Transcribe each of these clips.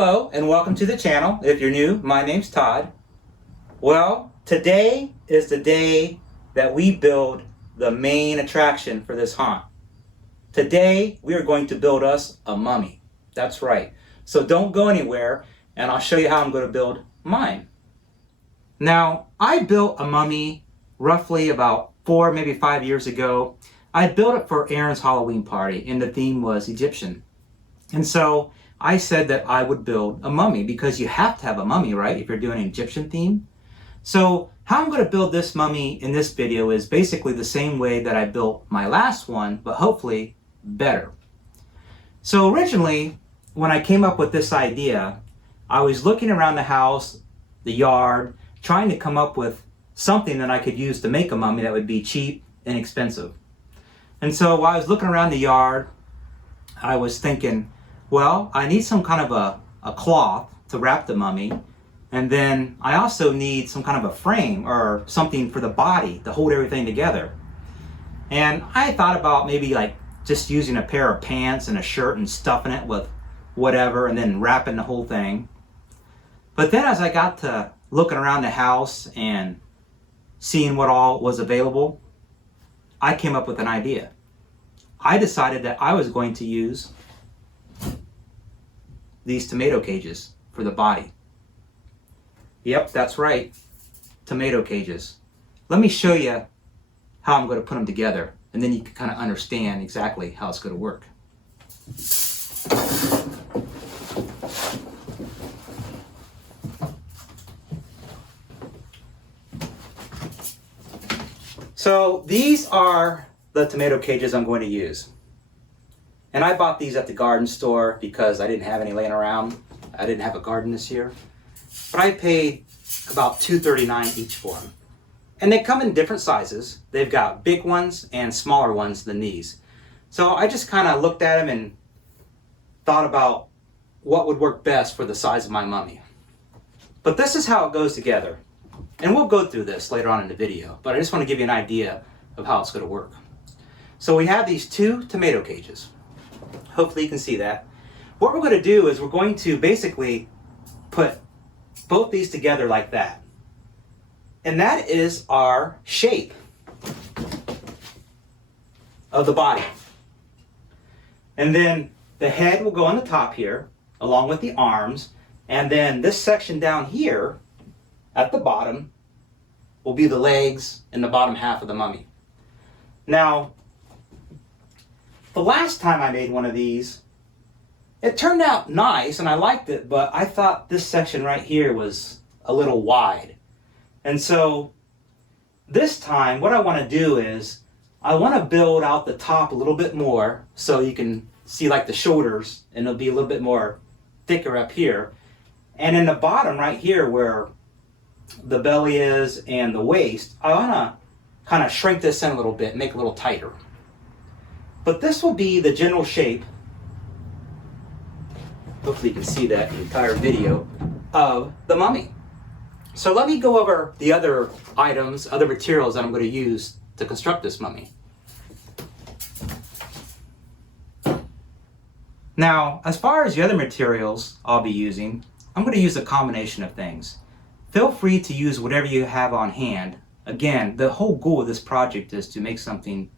Hello and welcome to the channel. If you're new, my name's Todd. Well, today is the day that we build the main attraction for this haunt. Today we are going to build us a mummy. That's right. So don't go anywhere and I'll show you how I'm going to build mine. Now, I built a mummy roughly about 4, maybe 5 years ago. I built it for Aaron's Halloween party and the theme was Egyptian. And so I said that I would build a mummy because you have to have a mummy, right? If you're doing an Egyptian theme. So how I'm going to build this mummy in this video is basically the same way that I built my last one, but hopefully better. So originally, when I came up with this idea, I was looking around the house, the yard, trying to come up with something that I could use to make a mummy that would be cheap and expensive. And so while I was looking around the yard, I was thinking, well, I need some kind of a cloth to wrap the mummy, and then I also need some kind of a frame or something for the body to hold everything together. And I thought about maybe like just using a pair of pants and a shirt and stuffing it with whatever and then wrapping the whole thing. But then as I got to looking around the house and seeing what all was available, I came up with an idea. I decided that I was going to use these tomato cages for the body. Yep, that's right, tomato cages. Let me show you how I'm going to put them together, and then you can kind of understand exactly how it's going to work. So these are the tomato cages I'm going to use. And I bought these at the garden store because I didn't have any laying around. I didn't have a garden this year. But I paid about $2.39 each for them. And they come in different sizes. They've got big ones and smaller ones than these. So I just kind of looked at them and thought about what would work best for the size of my mummy. But this is how it goes together. And we'll go through this later on in the video, but I just want to give you an idea of how it's going to work. So we have these 2 tomato cages. Hopefully you can see that. What we're going to do is we're going to basically put both these together like that. And that is our shape of the body. And then the head will go on the top here, along with the arms. And then this section down here at the bottom will be the legs and the bottom half of the mummy. Now, the last time I made one of these, it turned out nice and I liked it, but I thought this section right here was a little wide. And so this time what I want to do is I want to build out the top a little bit more so you can see like the shoulders and it'll be a little bit more thicker up here. And in the bottom right here where the belly is and the waist, I want to kind of shrink this in a little bit, make it a little tighter. But this will be the general shape, hopefully you can see that in the entire video, of the mummy. So let me go over the other items, other materials that I'm going to use to construct this mummy. Now, as far as the other materials I'll be using, I'm going to use a combination of things. Feel free to use whatever you have on hand. Again, the whole goal of this project is to make something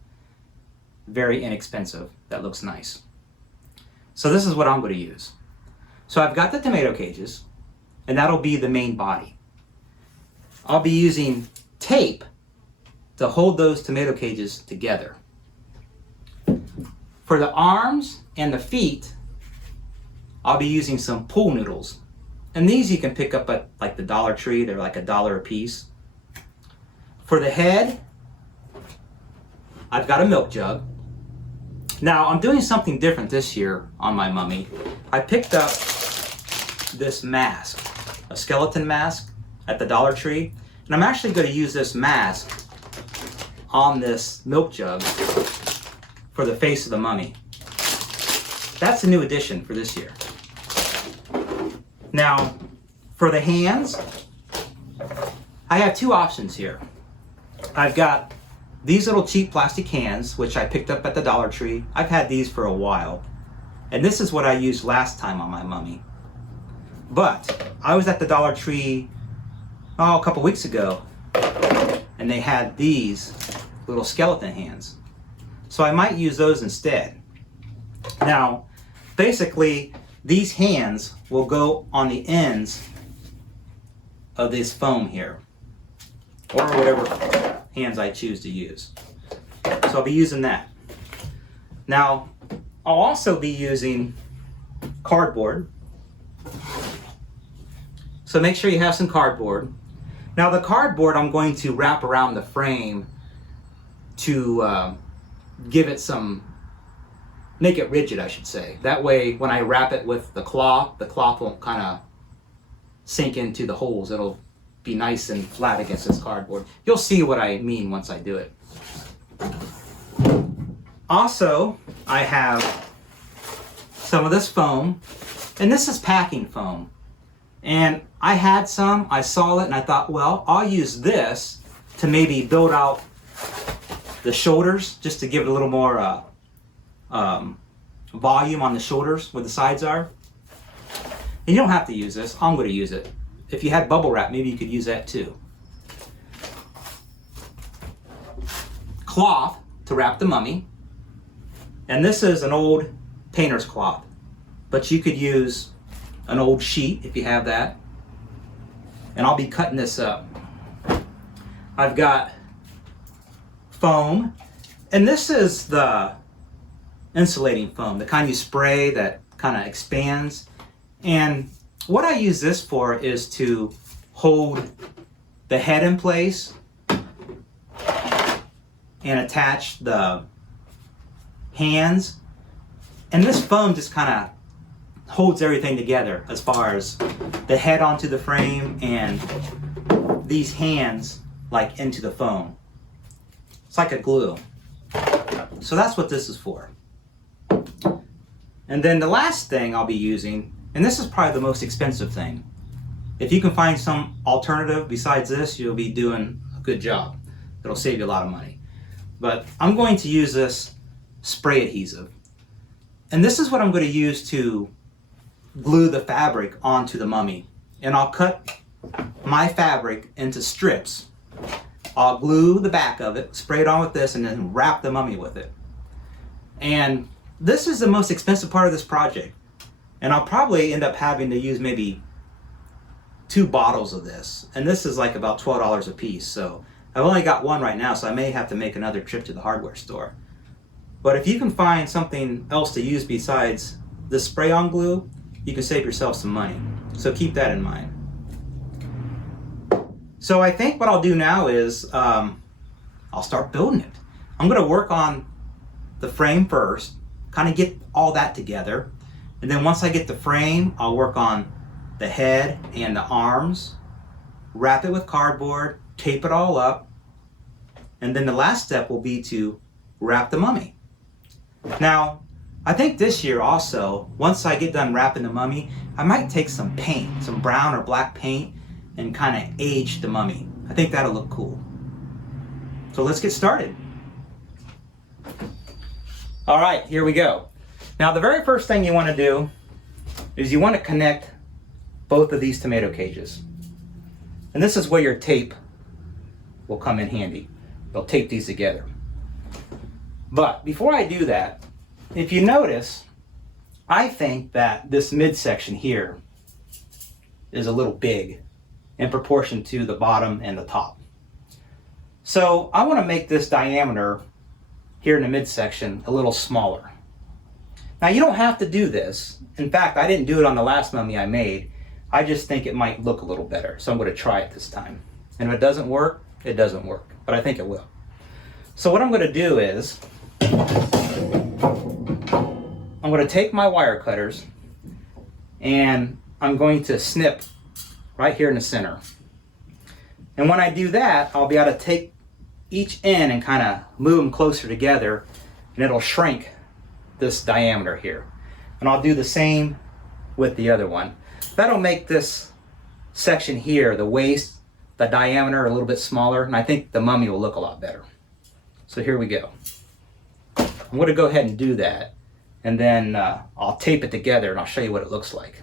very inexpensive that looks nice. So this is what I'm going to use. So I've got the tomato cages, and that'll be the main body. I'll be using tape to hold those tomato cages together. For the arms and the feet, I'll be using some pool noodles. And these you can pick up at like the Dollar Tree. They're like $1 a piece. For the head, I've got a milk jug. Now I'm doing something different this year on my mummy. I picked up this mask, a skeleton mask at the Dollar Tree. And I'm actually going to use this mask on this milk jug for the face of the mummy. That's a new addition for this year. Now, for the hands, I have 2 options here. I've got these little cheap plastic hands, which I picked up at the Dollar Tree. I've had these for a while. And this is what I used last time on my mummy. But I was at the Dollar Tree a couple weeks ago, and they had these little skeleton hands. So I might use those instead. Now, basically, these hands will go on the ends of this foam here, or whatever hands I choose to use. So I'll be using that. Now, I'll also be using cardboard. So make sure you have some cardboard. Now the cardboard I'm going to wrap around the frame to give it some, make it rigid, I should say. That way when I wrap it with the cloth won't kind of sink into the holes. It'll be nice and flat against this cardboard. You'll see what I mean once I do it. Also, I have some of this foam, and this is packing foam. And I had some, I saw it, and I thought, well, I'll use this to maybe build out the shoulders, just to give it a little more volume on the shoulders where the sides are. And you don't have to use this, I'm going to use it. If you had bubble wrap, maybe you could use that too. Cloth to wrap the mummy. And this is an old painter's cloth, but you could use an old sheet if you have that. And I'll be cutting this up. I've got foam, and this is the insulating foam, the kind you spray that kind of expands. And what I use this for is to hold the head in place and attach the hands. And this foam just kind of holds everything together as far as the head onto the frame and these hands like into the foam. It's like a glue. So that's what this is for. And then the last thing I'll be using, and this is probably the most expensive thing. If you can find some alternative besides this, you'll be doing a good job. It'll save you a lot of money. But I'm going to use this spray adhesive. And this is what I'm going to use to glue the fabric onto the mummy. And I'll cut my fabric into strips. I'll glue the back of it, spray it on with this, and then wrap the mummy with it. And this is the most expensive part of this project. And I'll probably end up having to use maybe 2 bottles of this. And this is like about $12 a piece. So I've only got one right now, so I may have to make another trip to the hardware store. But if you can find something else to use besides this spray-on glue, you can save yourself some money. So keep that in mind. So I think what I'll do now is I'll start building it. I'm going to work on the frame first, kind of get all that together. And then once I get the frame, I'll work on the head and the arms, wrap it with cardboard, tape it all up. And then the last step will be to wrap the mummy. Now, I think this year also, once I get done wrapping the mummy, I might take some paint, some brown or black paint, and kind of age the mummy. I think that'll look cool. So let's get started. All right, here we go. Now the very first thing you want to do is you want to connect both of these tomato cages. And this is where your tape will come in handy. You'll tape these together. But before I do that, if you notice, I think that this midsection here is a little big in proportion to the bottom and the top. So I want to make this diameter here in the midsection a little smaller. Now you don't have to do this. In fact, I didn't do it on the last mummy I made. I just think it might look a little better. So I'm going to try it this time. And if it doesn't work, it doesn't work. But I think it will. So what I'm going to do is I'm going to take my wire cutters and I'm going to snip right here in the center. And when I do that, I'll be able to take each end and kind of move them closer together, and it'll shrink this diameter here. And I'll do the same with the other one. That'll make this section here, the waist, the diameter, a little bit smaller, and I think the mummy will look a lot better. So here we go. I'm going to go ahead and do that, and then I'll tape it together and I'll show you what it looks like.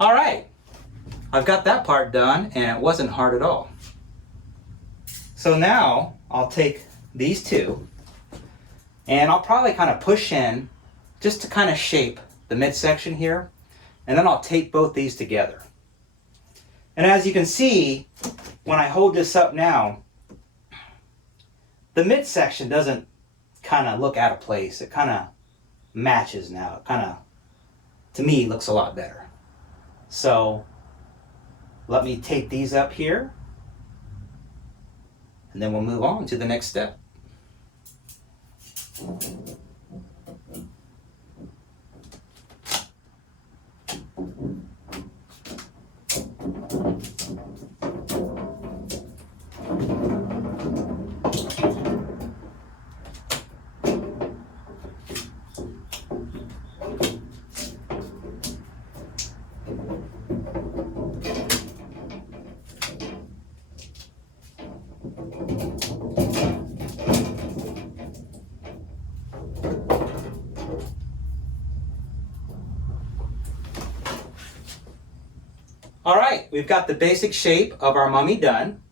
All right, I've got that part done and it wasn't hard at all. So now I'll take these two and I'll probably kind of push in just to kind of shape the midsection here, and then I'll tape both these together. And as you can see, when I hold this up now, the midsection doesn't kind of look out of place. It kind of matches now. It kind of, to me, looks a lot better. So let me tape these up here, and then we'll move on to the next step. All right, we've got the basic shape of our mummy done.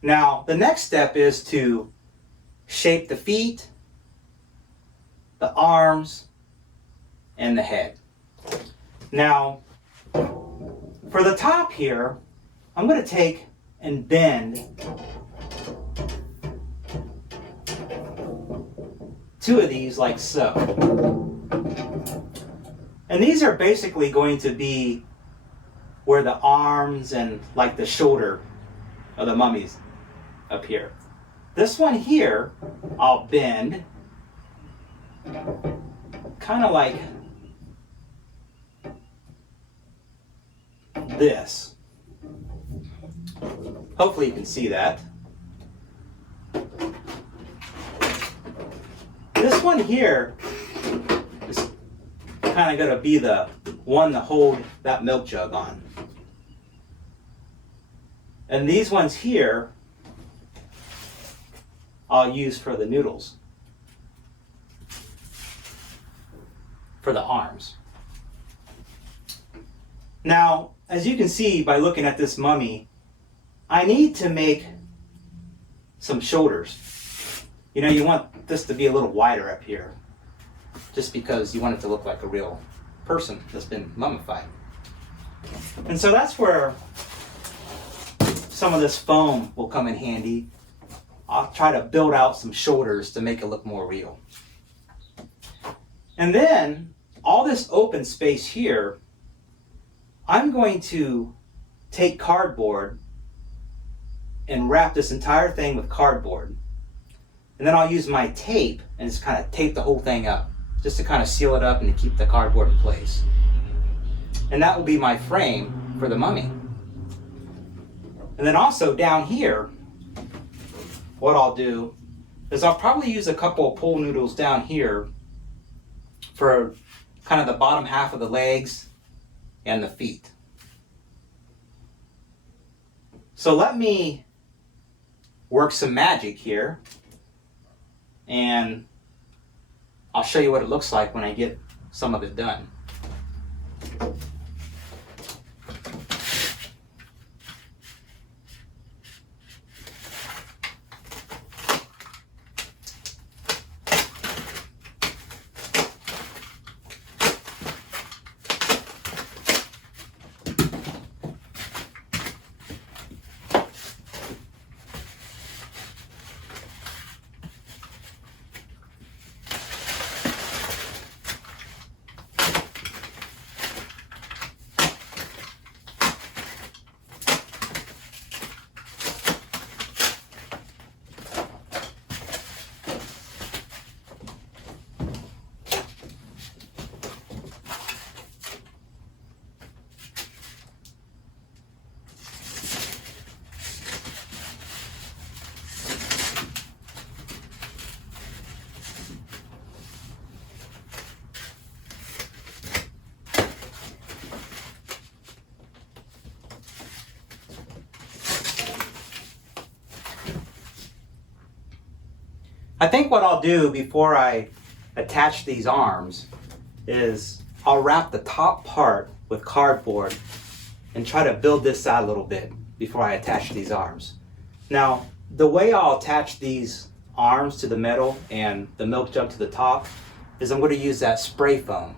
Now, the next step is to shape the feet, the arms, and the head. Now, for the top here, I'm going to take and bend two of these like so. And these are basically going to be where the arms and like the shoulder of the mummies up here. This one here, I'll bend kind of like this. Hopefully you can see that. This one here is kind of going to be the one to hold that milk jug on. And these ones here, I'll use for the noodles, for the arms. Now, as you can see by looking at this mummy, I need to make some shoulders. You know, you want this to be a little wider up here, just because you want it to look like a real person that's been mummified. And so that's where some of this foam will come in handy. I'll try to build out some shoulders to make it look more real. And then all this open space here, I'm going to take cardboard and wrap this entire thing with cardboard. And then I'll use my tape and just kind of tape the whole thing up, just to kind of seal it up and to keep the cardboard in place. And that will be my frame for the mummy. And then also down here, what I'll do is I'll probably use a couple of pool noodles down here for kind of the bottom half of the legs and the feet. So let me work some magic here, and I'll show you what it looks like when I get some of it done. I think what I'll do before I attach these arms is I'll wrap the top part with cardboard and try to build this out a little bit before I attach these arms. Now, the way I'll attach these arms to the metal and the milk jug to the top is I'm going to use that spray foam.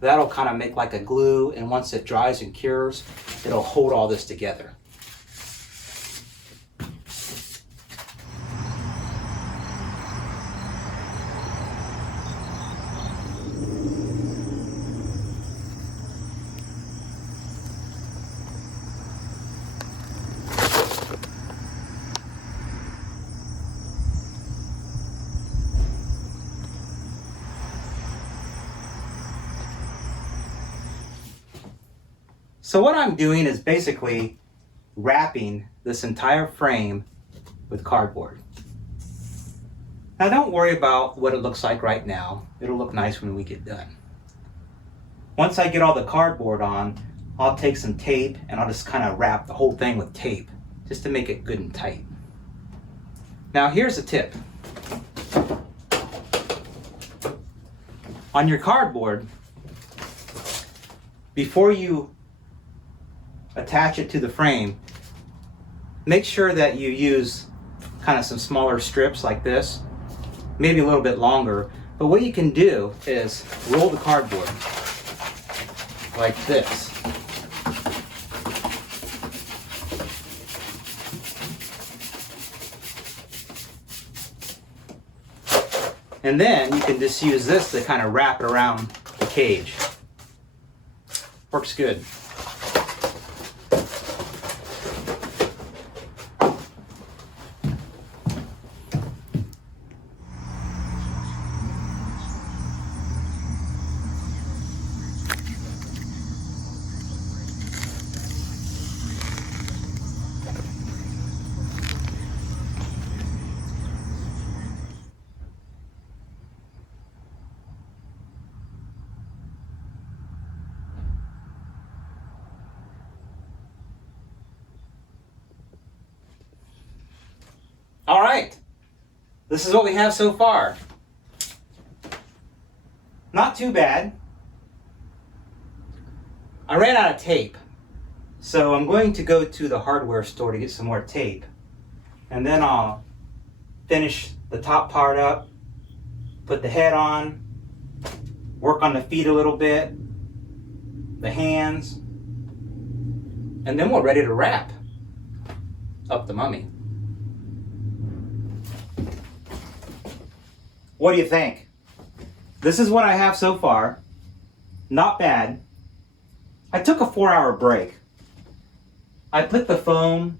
That'll kind of make like a glue, and once it dries and cures, it'll hold all this together. So what I'm doing is basically wrapping this entire frame with cardboard. Now don't worry about what it looks like right now. It'll look nice when we get done. Once I get all the cardboard on, I'll take some tape and I'll just kind of wrap the whole thing with tape just to make it good and tight. Now here's a tip. On your cardboard, before you attach it to the frame, make sure that you use kind of some smaller strips like this, maybe a little bit longer. But what you can do is roll the cardboard like this. And then you can just use this to kind of wrap it around the cage. Works good. All right, this is what we have so far. Not too bad. I ran out of tape, so I'm going to go to the hardware store to get some more tape, and then I'll finish the top part up, put the head on, work on the feet a little bit, the hands, and then we're ready to wrap up the mummy. What do you think? This is what I have so far. Not bad. I took a 4-hour break. I put the foam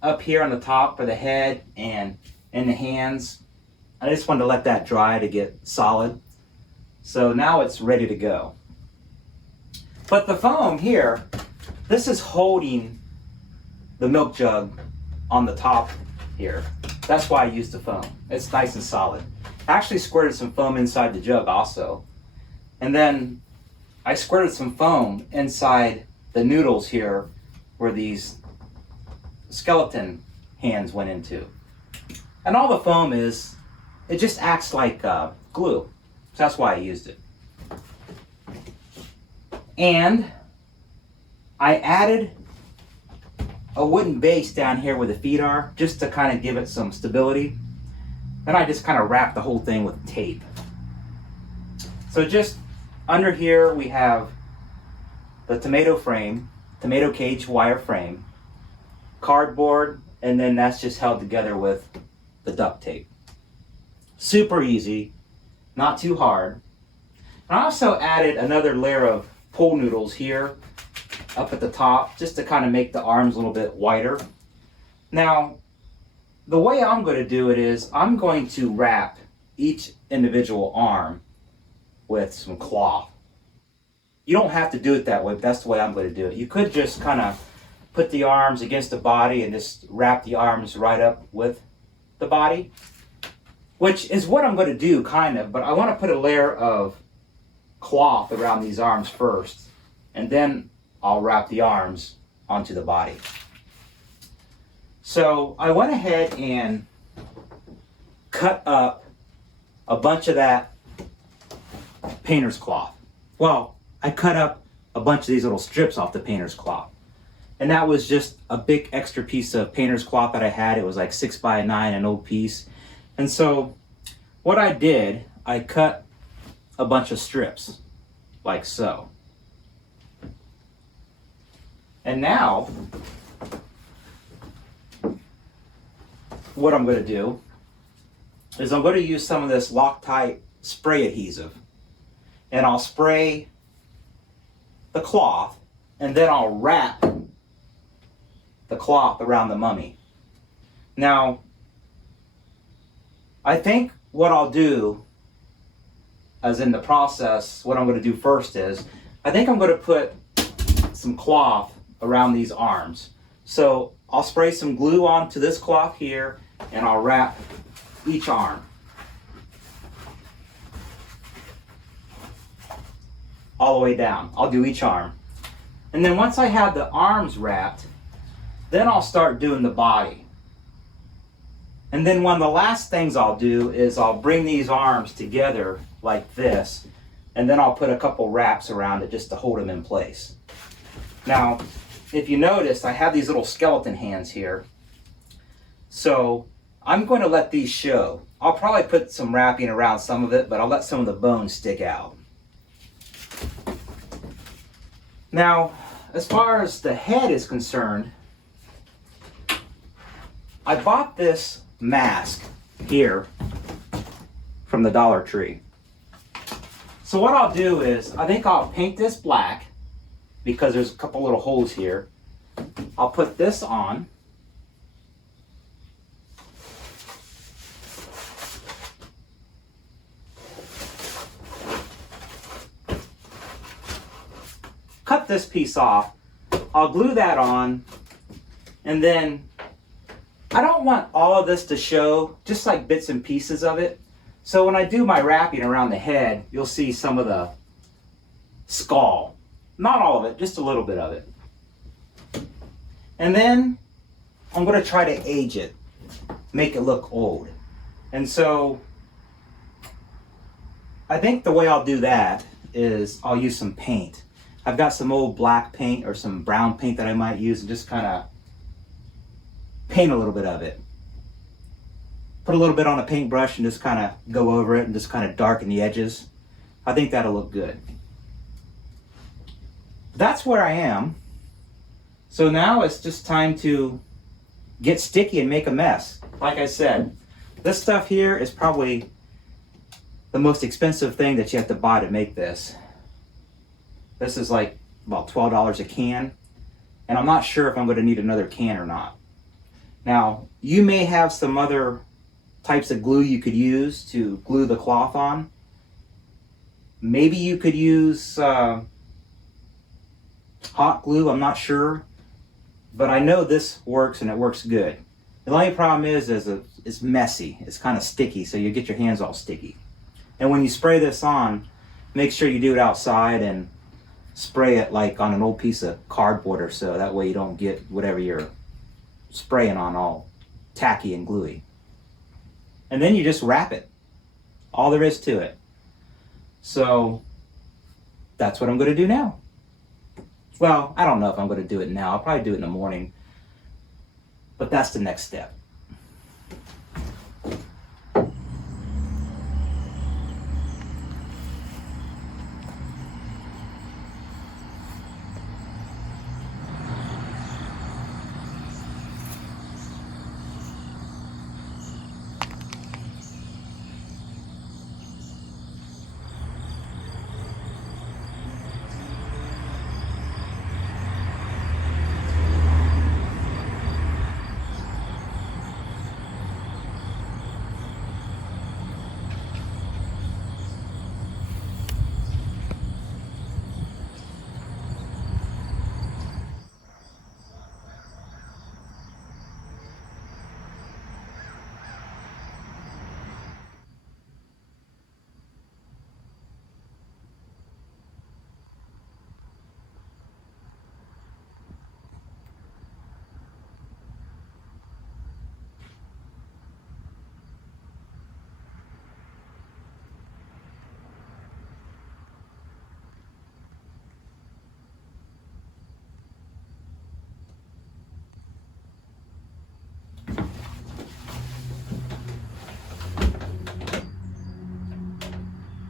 up here on the top for the head and in the hands. I just wanted to let that dry to get solid. So now it's ready to go. But the foam here, this is holding the milk jug on the top here. That's why I used the foam. It's nice and solid. I actually squirted some foam inside the jug also. And then I squirted some foam inside the noodles here where these skeleton hands went into. And all the foam is, it just acts like glue. So that's why I used it. And I added a wooden base down here where the feet are, just to kind of give it some stability. Then I just kind of wrap the whole thing with tape. So just under here we have the tomato frame, tomato cage wire frame, cardboard, and then that's just held together with the duct tape. Super easy, not too hard. And I also added another layer of pool noodles here up at the top just to kind of make the arms a little bit wider. Now, the way I'm going to do it is I'm going to wrap each individual arm with some cloth. You don't have to do it that way, but that's the way I'm going to do it. You could just kind of put the arms against the body and just wrap the arms right up with the body, which is what I'm going to do kind of, but I want to put a layer of cloth around these arms first, and then I'll wrap the arms onto the body. So I went ahead and cut up a bunch of that painter's cloth. Well, I cut up a bunch of these little strips off the painter's cloth. And that was just a big extra piece of painter's cloth that I had. It was like 6x9, an old piece. And so what I did, I cut a bunch of strips like so. And now what I'm going to do is I'm going to use some of this Loctite spray adhesive, and I'll spray the cloth, and then I'll wrap the cloth around the mummy. Now, I think what I'll do, as in the process, what I'm going to do first is, I think I'm going to put some cloth around these arms. So I'll spray some glue onto this cloth here, and I'll wrap each arm all the way down. I'll do each arm. And then once I have the arms wrapped, then I'll start doing the body. And then one of the last things I'll do is I'll bring these arms together like this, and then I'll put a couple wraps around it just to hold them in place. Now, if you notice, I have these little skeleton hands here. So I'm going to let these show. I'll probably put some wrapping around some of it, but I'll let some of the bones stick out. Now, as far as the head is concerned, I bought this mask here from the Dollar Tree. So what I'll do is, I think I'll paint this black because there's a couple little holes here. I'll put this on. Cut this piece off. I'll glue that on, and then I don't want all of this to show, just like bits and pieces of it. So when I do my wrapping around the head, you'll see some of the skull. Not all of it, just a little bit of it. And then I'm going to try to age it, make it look old. And so I think the way I'll do that is I'll use some paint. I've got some old black paint or some brown paint that I might use, and just kind of paint a little bit of it. Put a little bit on a paintbrush and just kind of go over it and just kind of darken the edges. I think that'll look good. That's where I am. So now it's just time to get sticky and make a mess. Like I said, this stuff here is probably the most expensive thing that you have to buy to make this. This is like about $12 a can, and I'm not sure if I'm going to need another can or not. Now, you may have some other types of glue you could use to glue the cloth on. Maybe you could use hot glue, I'm not sure. But I know this works, and it works good. The only problem is it's messy. It's kind of sticky, so you get your hands all sticky. And when you spray this on, make sure you do it outside and spray it like on an old piece of cardboard or so. That way you don't get whatever you're spraying on all tacky and gluey. And then you just wrap it. All there is to it. So that's what I'm going to do now. Well, I don't know if I'm going to do it now. I'll probably do it in the morning. But that's the next step.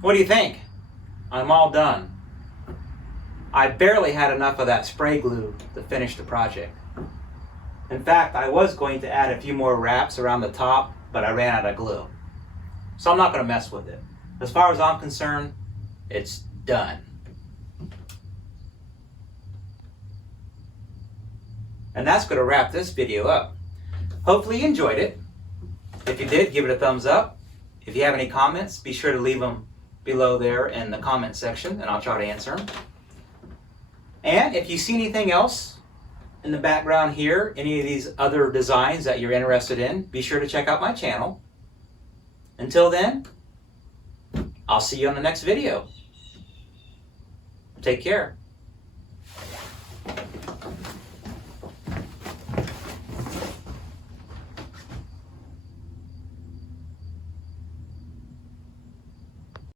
What do you think? I'm all done. I barely had enough of that spray glue to finish the project. In fact, I was going to add a few more wraps around the top, but I ran out of glue. So I'm not going to mess with it. As far as I'm concerned, it's done. And that's going to wrap this video up. Hopefully you enjoyed it. If you did, give it a thumbs up. If you have any comments, be sure to leave them below there in the comment section, and I'll try to answer them. And if you see anything else in the background here, any of these other designs that you're interested in, be sure to check out my channel. Until then, I'll see you on the next video. Take care.